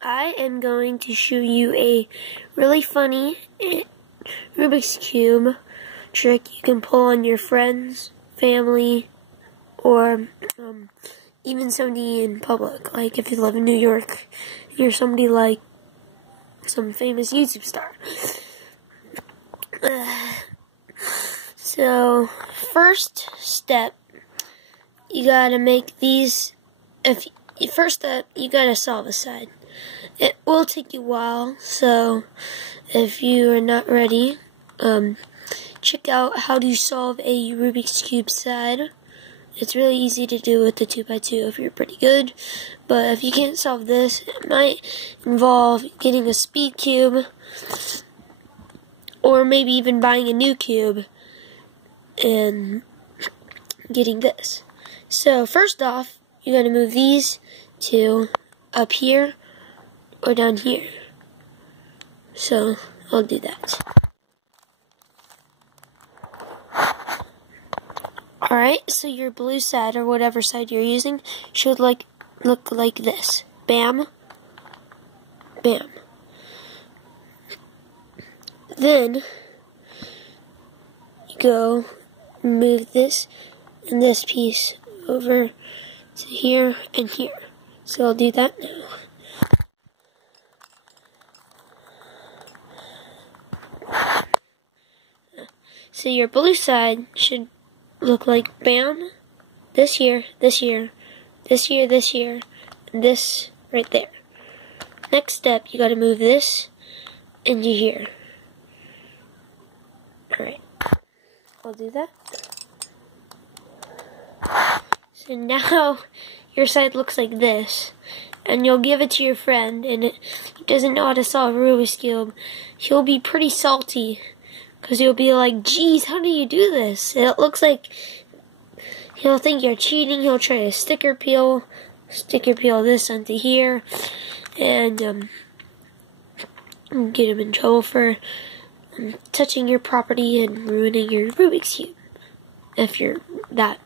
I am going to show you a really funny Rubik's Cube trick you can pull on your friends, family, or even somebody in public. Like if you live in New York, you're somebody like some famous YouTube star. So, first step, you gotta make these. First step, you gotta solve a side. It will take you a while, so if you are not ready, check out how to solve a Rubik's Cube side. It's really easy to do with the 2x2 if you're pretty good, but if you can't solve this, it might involve getting a speed cube, or maybe even buying a new cube and getting this. So first off, you gotta move these to up here or down here. So I'll do that. Alright, so your blue side, or whatever side you're using, should look like this. Bam. Bam. Then, you go move this and this piece over to here and here. So I'll do that now. So your blue side should look like bam, this here, this here, this here, this here, and this right there. Next step, you gotta move this into here. Alright, I'll do that. So now your side looks like this, and you'll give it to your friend, and he doesn't know how to solve a Rubik's Cube. He'll be pretty salty, because you'll be like, geez, how do you do this? And it looks like he'll think you're cheating. He'll try to sticker peel this onto here, and get him in trouble for touching your property and ruining your Rubik's Cube, if you're that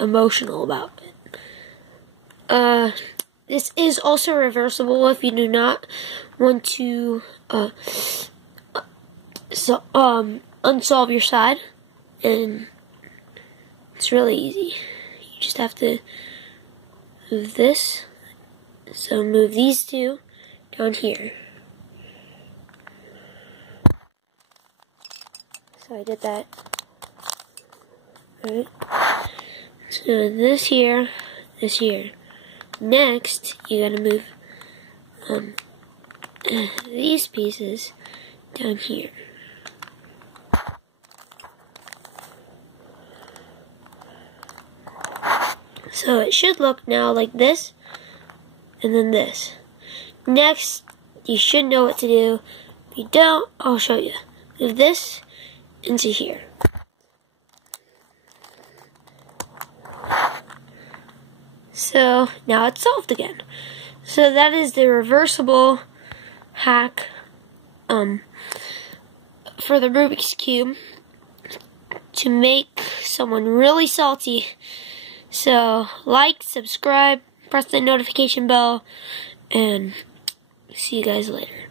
emotional about it. This is also reversible if you do not want to unsolve your side, and it's really easy. You just have to move this. So move these two down here. So I did that. Alright. So this here, this here. Next, you gotta move these pieces down here. So it should look now like this, and then this. Next, you should know what to do. If you don't, I'll show you. Move this into here. So now it's solved again. So that is the reversible hack for the Rubik's Cube to make someone really salty. So like, subscribe, press the notification bell, and see you guys later.